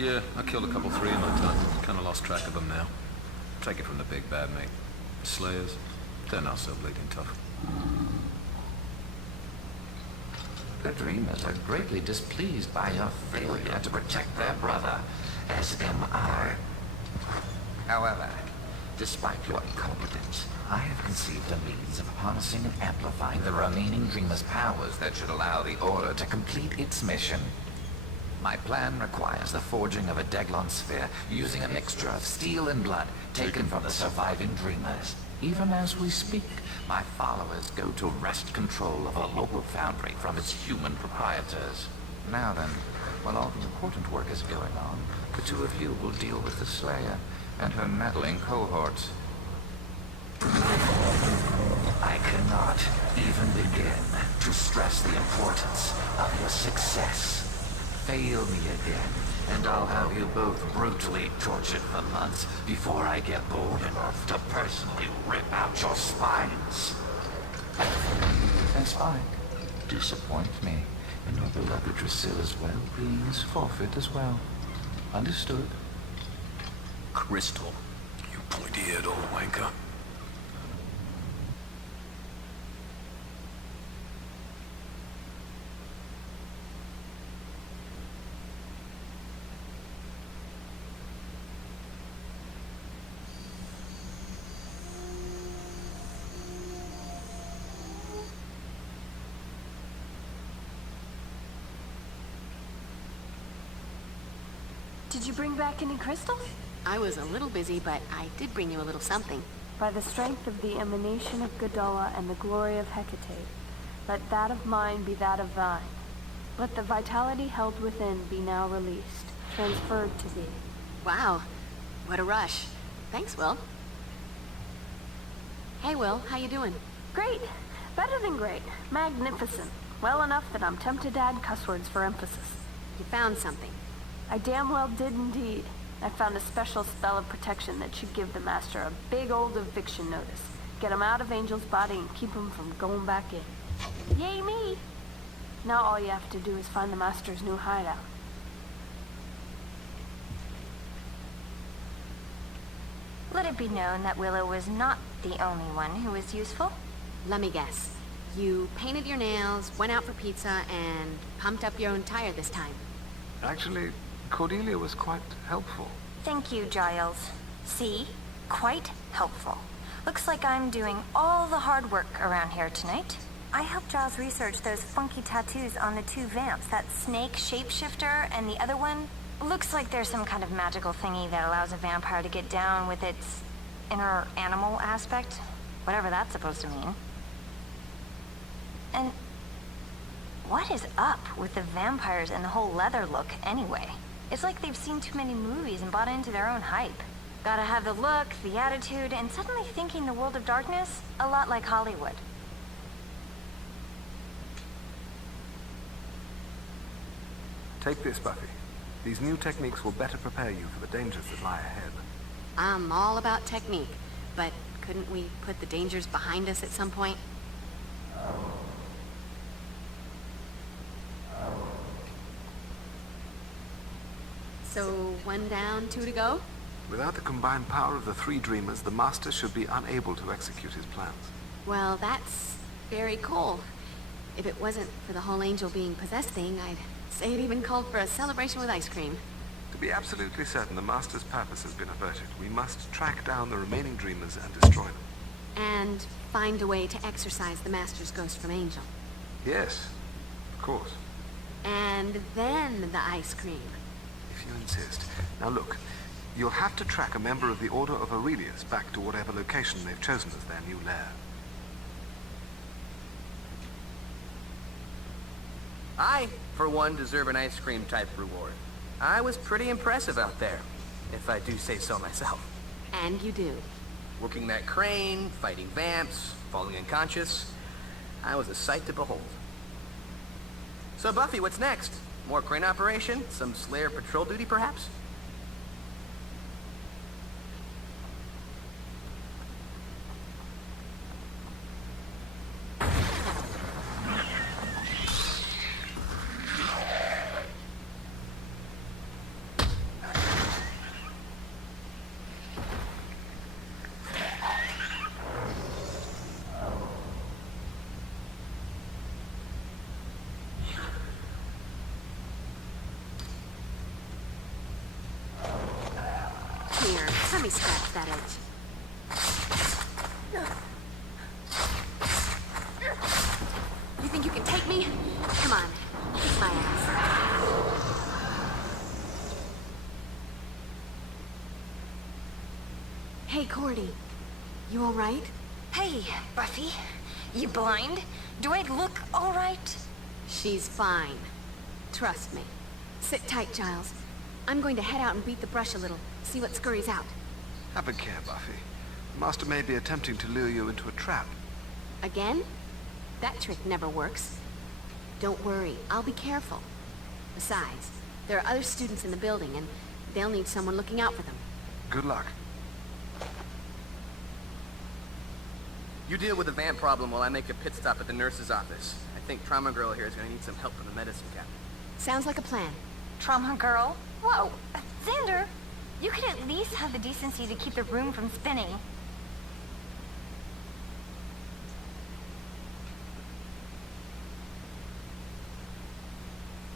Yeah, I killed a couple three in my time. Kinda lost track of them now. Take it from the big bad, mate. The Slayers, they're not so bleeding tough. The Dreamers are greatly displeased by your failure to protect their brother, as am I. However, despite your incompetence, I have conceived a means of harnessing and amplifying the remaining Dreamer's powers that should allow the Order to complete its mission. My plan requires the forging of a Deglon sphere using a mixture of steel and blood taken from the surviving Dreamers. Even as we speak, my followers go to wrest control of a local foundry from its human proprietors. Now then, while all the important work is going on, the two of you will deal with the Slayer and her meddling cohorts. I cannot even begin to stress the importance of your success. Fail me again, and I'll have you both brutally tortured for months before I get bold enough to personally rip out your spines. And Spike, disappoint me, and your beloved Drusilla's well-being's forfeit as well. Understood? Crystal, you pointy-eared old wanker. Did you bring back any crystals? I was a little busy, but I did bring you a little something. By the strength of the emanation of Gadala and the glory of Hecate, let that of mine be that of thine. Let the vitality held within be now released, transferred to thee. Wow, what a rush. Thanks, Will. Hey, Will, how you doing? Great. Better than great. Magnificent. Well enough that I'm tempted to add cuss words for emphasis. You found something. I damn well did indeed. I found a special spell of protection that should give the Master a big old eviction notice. Get him out of Angel's body and keep him from going back in. Yay me! Now all you have to do is find the Master's new hideout. Let it be known that Willow was not the only one who was useful. Let me guess. You painted your nails, went out for pizza, and pumped up your own tire this time. Actually, Cordelia was quite helpful. Thank you, Giles. See? Quite helpful. Looks like I'm doing all the hard work around here tonight. I helped Giles research those funky tattoos on the two vamps, that snake shapeshifter and the other one. Looks like there's some kind of magical thingy that allows a vampire to get down with its inner animal aspect, whatever that's supposed to mean. And what is up with the vampires and the whole leather look anyway? It's like they've seen too many movies and bought into their own hype. Gotta have the look, the attitude, and suddenly thinking the world of darkness a lot like Hollywood. Take this, Buffy. These new techniques will better prepare you for the dangers that lie ahead. I'm all about technique, but couldn't we put the dangers behind us at some point? So, one down, two to go? Without the combined power of the three Dreamers, the Master should be unable to execute his plans. Well, that's very cool. If it wasn't for the whole angel being possessed thing, I'd say it even called for a celebration with ice cream. To be absolutely certain the Master's purpose has been averted, we must track down the remaining Dreamers and destroy them. And find a way to exorcise the Master's ghost from Angel. Yes, of course. And then the ice cream. If you insist. Now look, you'll have to track a member of the Order of Aurelius back to whatever location they've chosen as their new lair. I, for one, deserve an ice cream type reward. I was pretty impressive out there, if I do say so myself. And you do. Working that crane, fighting vamps, falling unconscious. I was a sight to behold. So Buffy, what's next? More crane operation? Some Slayer patrol duty, perhaps? Here, let me scratch that itch. You think you can take me? Come on, kick my ass. Hey, Cordy. You all right? Hey, Buffy. You blind? Do I look all right? She's fine. Trust me. Sit tight, Giles. I'm going to head out and beat the brush a little, see what scurries out. Have a care, Buffy. The Master may be attempting to lure you into a trap. Again? That trick never works. Don't worry, I'll be careful. Besides, there are other students in the building, and they'll need someone looking out for them. Good luck. You deal with the vamp problem while I make a pit stop at the nurse's office. I think Trauma Girl here is going to need some help from the medicine cabinet. Sounds like a plan. Trauma girl? Whoa! Xander! You could at least have the decency to keep the room from spinning.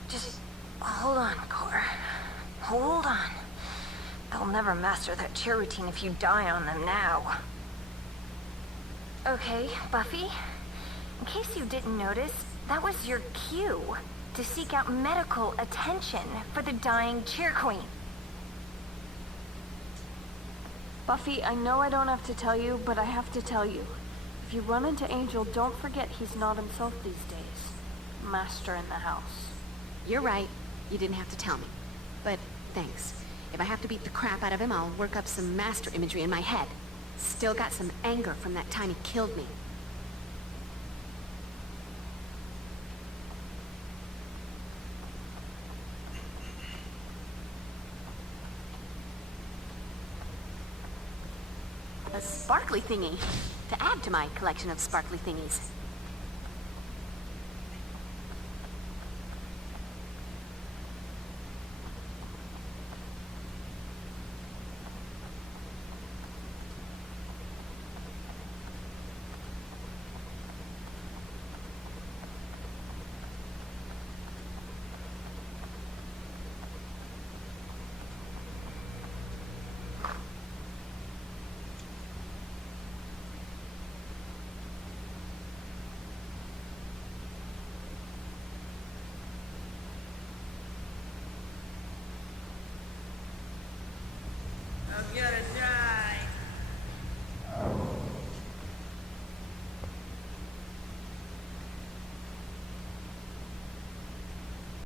Just hold on, Cor. Hold on. They'll never master that cheer routine if you die on them now. Okay, Buffy. In case you didn't notice, that was your cue to seek out medical attention for the dying cheer queen. Buffy, I know I don't have to tell you, but I have to tell you. If you run into Angel, don't forget he's not himself these days. Master in the house. You're right. You didn't have to tell me. But thanks. If I have to beat the crap out of him, I'll work up some master imagery in my head. Still got some anger from that time he killed me. A sparkly thingy. To add to my collection of sparkly thingies.